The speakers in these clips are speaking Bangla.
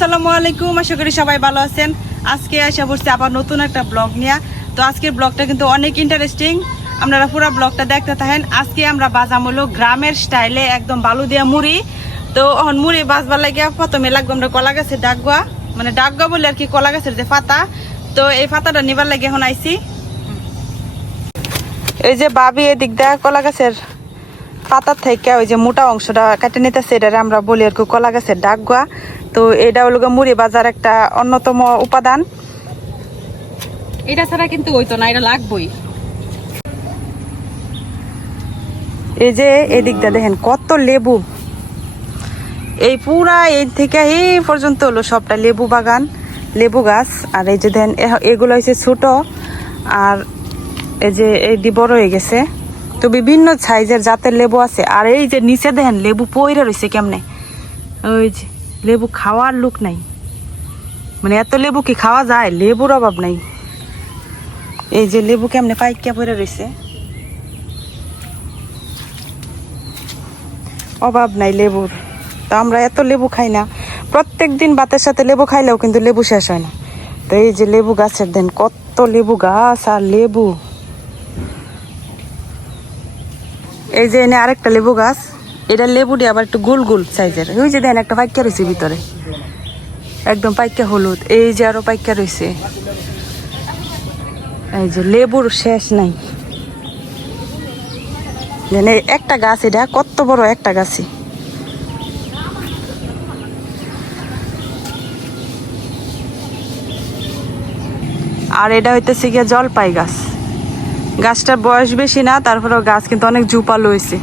আসসালামু আলাইকুম, আশা করি সবাই ভালো আছেন। আজকে আশা করছি আবার নতুন একটা ব্লগ নিয়ে। তো আজকের ব্লগটা কিন্তু অনেক ইন্টারেস্টিং আপনারা পুরো ব্লগটা দেখতে থাকেন। আজকে আমরা বাজাম হলো গ্রামের স্টাইলে একদম বালু দিয়া মুড়ি। তো এখন মুড়ি বাজবার লাগে প্রথমে লাগবে আমরা কলা গাছের ডাকগুয়া। মানে ডাকগুয়া বলে আর কি কলা গাছের যে পাতা। তো এই পাতাটা নিবার লাগে এখন আইছি। এই যে বাবি এদিক দেয়া কলা গাছের পাতার থেকে ওই যে মোটা অংশটা কেটে নিতেছে এটা আমরা বলি আর কি কলা গাছের ডাকগুয়া। তো এটা হলো মুড়ি বাজার একটা অন্যতম উপাদান। এটা ছাড়া কিন্তু হইতো না এটা লাগবই। এই যে এদিক দিয়ে দেখেন কত লেবু। এই পুরা এই থেকে এই পর্যন্ত হলো সবটা লেবু বাগান লেবু গাছ। আর এই যে দেখেন এগুলো হচ্ছে ছোট। আর এই যে এটি বড় হয়ে গেছে। তো বিভিন্ন সাইজের জাতের লেবু আছে। আর এই যে নিচে দেখেন লেবু পইরা রয়েছে কেমনে। ওই যে। লেবু খাওয়ার লোক নাই। মানে এত লেবু কি খাওয়া যায়? লেবুর অভাব নাই। এই যে লেবু কেমনে পাইকা পড়ে রয়েছে অভাব নাই লেবুর। তো আমরা এত লেবু খাই না। প্রত্যেক দিন ভাতের সাথে লেবু খাইলেও কিন্তু লেবু শেষ হয় না। তো এই যে লেবু গাছের দেন, কত লেবু গাছ আর লেবু। এই যে এনে আরেকটা লেবু গাছ। এটা লেবুটি আবার একটু গোল গোল সাইজের। ওই যে দেন একটা পাইকা রয়েছে ভিতরে। একদম পাইকা হলুদ। এই যে আরও পাইকা রয়েছে। এই যে লেবুর শেষ নাই। একটা গাছ এটা, কত বড় একটা গাছই। আর এটা হইতেছে গিয়ে জলপাই গাছ। গাছটার বয়স বেশি না, তারপরেও গাছ কিন্তু অনেক ঝুপালো হয়েছে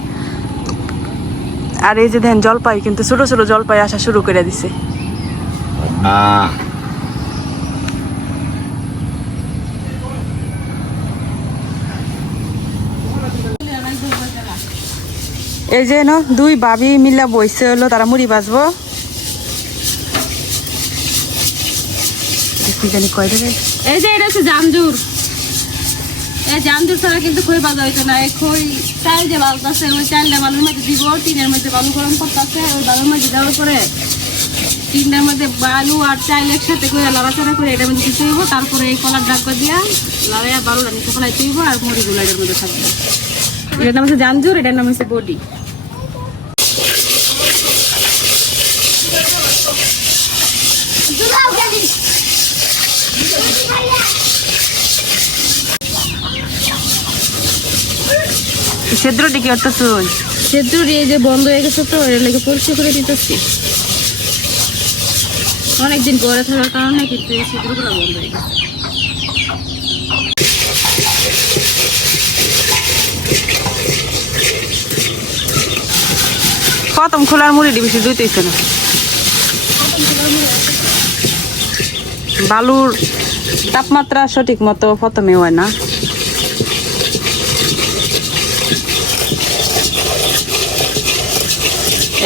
আর এই যে দেখেন জলপাই কিন্তু ছোট ছোট জলপাই আসা শুরু করে দিছে. এই যে ন দুই ভাবি মিলা বইছে হলো তারা মুড়ি বাজবো এই যে এটা হচ্ছে জামজুর। এই জামজুর ছাড়া কিন্তু খই বাজা হইতো না। এই খই চাল যে বালতাছে, ওই চালটা বালুর মধ্যে দিব, টিনের মধ্যে বালু গরম করতেছে, ওই বালুর মধ্যে দেওয়ার পরে টিনের মধ্যে বালু আর চাল একসাথে করে লড়াচড়া করে এটার মধ্যে দিতে হইব। তারপরে এই কলার ডাক দিয়া লড়াইয়া বালুটা নিচে ফেলাই তুইব আর মুড়িগুলো এটার মধ্যে থাকবে। এটার নাম হচ্ছে জামজুর এটার নাম হচ্ছে বডি। সেদ্রটি কি শুন সেদ্ধুর এই যে বন্ধ হয়ে গেছে তো এর লেগে পরিষ্কার করে দিতেছি। অনেকদিন থাকার কারণে কিন্তু এই বন্ধ হয়ে গেছে। প্রথম খোলার মুড়ি বেশি দুইতেছে না। বালুর তাপমাত্রা সঠিক মতো প্রথমে হয় না।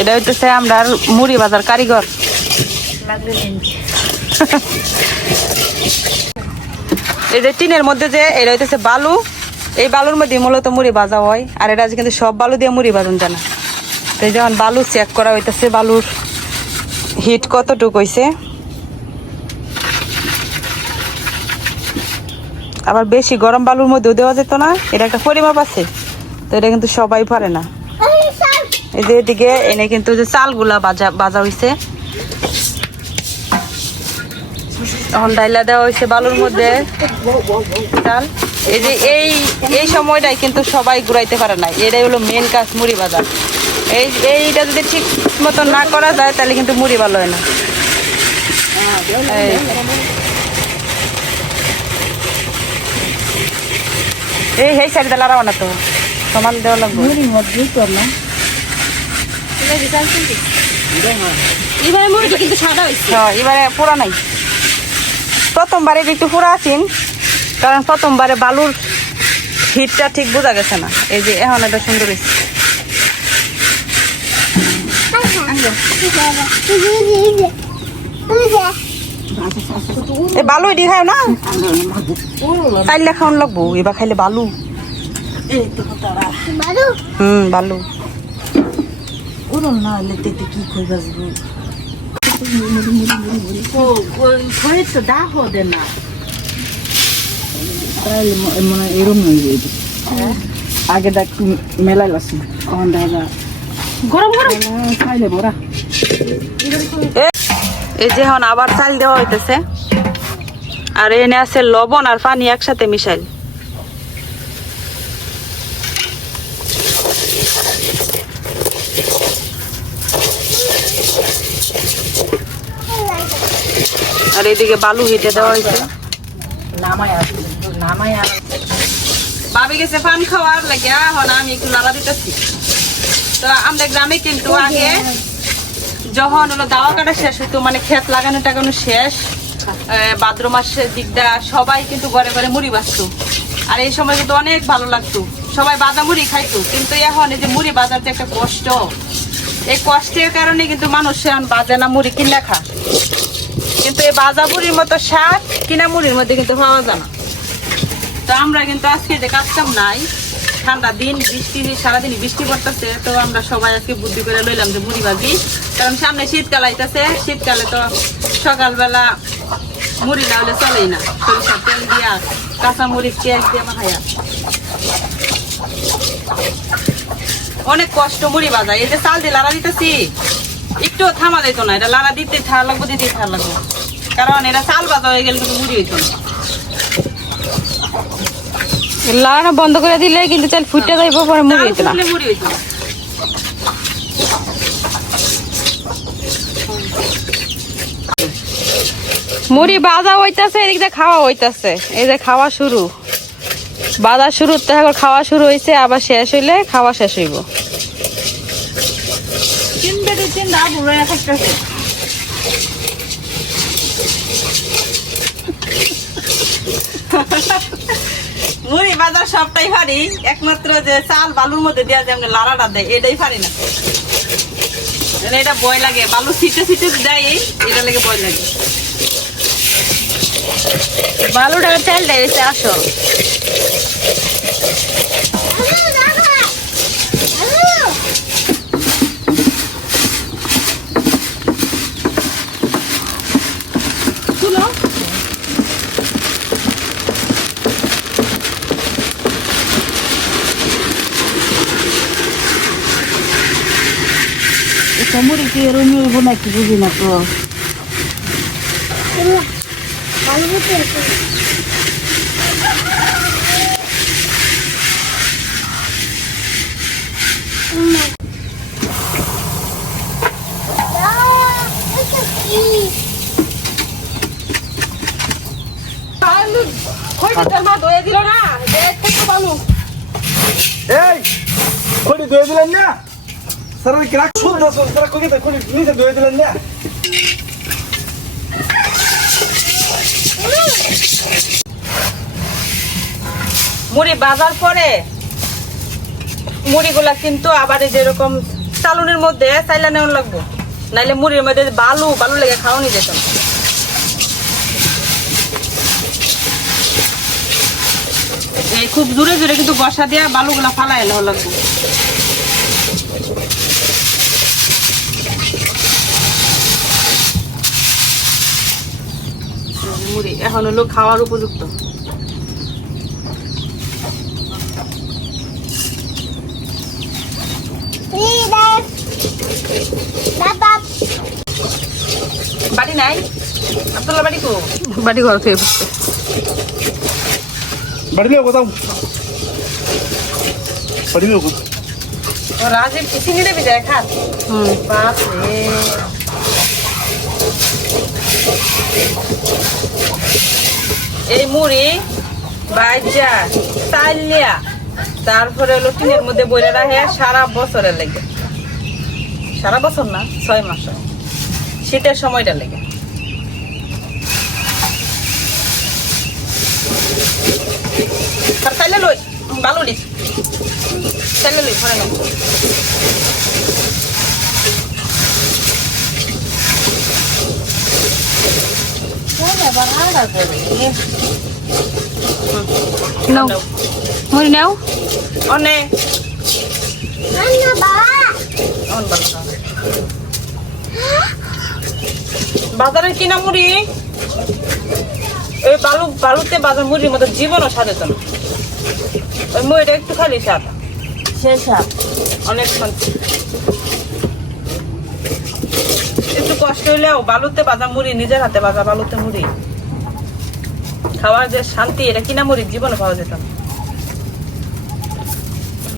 এটা হইতেছে আমরা মুড়ি বাজার কারিগর। এই যে টিনের মধ্যে যে, এটা হইতেছে বালু। এই বালুর মধ্যে মূলত মুড়ি ভাজা হয়, আর এটা কিন্তু সব বালু দিয়ে মুড়ি ভাজন জানা। তো যখন বালু চেক করা হইতেছে, বালুর হিট কতটুকু হইছে। আবার বেশি গরম বালুর মধ্যেও দেওয়া যেত না, এটা একটা পরিমাপ আছে, তো এটা কিন্তু সবাই পারে না। এই যে এদিকে, এনে কিন্তু যে চালগুলা বাজা বাজা হইছে। হয়েছে বালুর মধ্যে এই এই সময়টাই কিন্তু সবাই ঘুরাইতে পারে না হলো কাজ মুড়ি এই, এইটা যদি ঠিক মতো না করা যায়, তাহলে কিন্তু মুড়ি ভালো হয় না। এই। সেই সাইডটা না তো সমান দেওয়া লাগবে। এবারে মুড়িটা কিন্তু সাদা হয়েছে। হ্যাঁ, এবারে পুরা নাই। প্রথমবারে একটু পুরা আছেন কারণ প্রথমবারে বালুর হিটটা ঠিক বোঝা গেছে না। এই যে এখন এটা সুন্দর হয়েছে। বালু এটি খায় না? খাইলে খাওয়ান লাগবো এবার খাইলে বালু। হুম বালু। ওরম না হলে তেতে কি কই বাজবো ঘরে তো দা হদে না তাহলে মনে হয় এরম নয় যে আগে দেখ মেলায় লাগছে তখন দেখা গরম গরম খাইলে বড়া এই যে এখন আবার চাল দেওয়া হইতেছে আর এনে আছে লবণ আর পানি একসাথে মিশাইল। আর এদিকে বালু হিটে দেওয়া হয়েছে। ভাবি গেছে পান খাওয়ার লাগে এখন আমি একটু দিতেছি। তো আমাদের গ্রামে কিন্তু আগে যখন হলো দাওয়া কাটা শেষ হতো মানে ক্ষেত লাগানো টাগানো শেষ ভাদ্র মাসের দিকটা সবাই কিন্তু ঘরে ঘরে মুড়ি বাঁচতো। আর এই সময় কিন্তু অনেক ভালো লাগতো। সবাই বাজা মুড়ি খাইতো কিন্তু এখন এই যে মুড়ি বাজার একটা কষ্ট এই কষ্টের কারণে কিন্তু মানুষ এখন বাজে না মুড়ি কিনে খা। কিন্তু এই বাজা মুড়ির মতো শাক কিনা মুড়ির মধ্যে কিন্তু পাওয়া যায় না। তো আমরা কিন্তু আজকে যে কাজকাম নাই ঠান্ডা দিন বৃষ্টি সারাদিন বৃষ্টি পড়তেছে, তো আমরা সবাই আজকে বুদ্ধি করে লইলাম যে মুড়ি ভাজি। কারণ সামনে শীতকাল আইতেছে, শীতকালে তো সকালবেলা মুড়ি না হলে চলেই না। সরিষার তেল দিয়া, কাঁচা মরিচ, পেঁয়াজ দিয়ে মাখাইয়া। অনেক কষ্ট মুড়ি ভাজা এই যে চাল দিয়ে লাড়া দিতেছি। একটু থামা যেত না এটা লাড়া দিতে থা লাগবো দিতে থা লাগবো। কারণ এটা চাল বাজা হয়ে গেলে কিন্তু মুড়ি হইতো না। বন্ধ করে দিলে কিন্তু চাল ফুটে যাইব পরে মুড়ি হইতো না। মুড়ি হইতো না। মুড়ি বাজা হইতাছে এদিক দিয়ে খাওয়া হইতাছে। এই যে খাওয়া শুরু। বাজা শুরু তো এখন খাওয়া শুরু হয়েছে আবার শেষ হইলে খাওয়া শেষ হইব। মুড়ি বাজার সবটাই পারি একমাত্র যে চাল বালুর মধ্যে দেওয়া যেমন লাড়াটা দেয়, এটাই পারি না। মানে এটা ভয় লাগে, বালু ছিটে ছিটে দেয়, এটা লেগে ভয় লাগে। বালু টাকা চাল দেয় আসো মুড়ি কি এরম হইব নাকি বুঝি না তো এই খড়ি ধুয়ে দিলেন না? স্যার কি রাখ শুনতে স্যার কই গেছে? খড়ি নিচে দিলেন না? মুড়ি বাজার পরে মুড়িগুলা কিন্তু আবার যেরকম চালুনের মধ্যে চাইলা নেওয়া লাগবো। নাইলে মুড়ির মধ্যে বালু বালু লেগে খাওয়ানি যেত। খুব দূরে দূরে কিন্তু বসা দিয়া বালুগুলা ফালাই লাগবো। মুড়ি। এখন হলো খাওয়ার উপযুক্ত। বাড়ি নাই? আব্দুল্লাহ বাড়ি কো? বাড়ি ঘর থেকে বাড়ি লিও কোথাও? বাড়ি ও রাজীব চিনি দেবি যায় খাত হুম। বাপ রে এই মুড়ি বাইজা তাইলিয়া। তারপরে হলো টিনের মধ্যে বইরে রাখে সারা বছরের লেগে। সারা বছর না, ছয় মাস শীতের সময়টা লেগে। তাইলে লই ভালো লিস তাইলে লই, ঘরে নাও অন খাওয়া। বাজারের কিনা মুড়ি? ওই বালু বালুতে বাজার মুড়ির মতো জীবনও হতো না ওই মুড়িটা একটু খালি স্বাদ শেষ সাপ অনেক শান্তি একটু কষ্ট হইলেও বালুতে বাজা মুড়ি, নিজের হাতে বাজা বালুতে মুড়ি। খাওয়ার যে শান্তি, এটা কিনা মুড়ির জীবনে পাওয়া যেত না।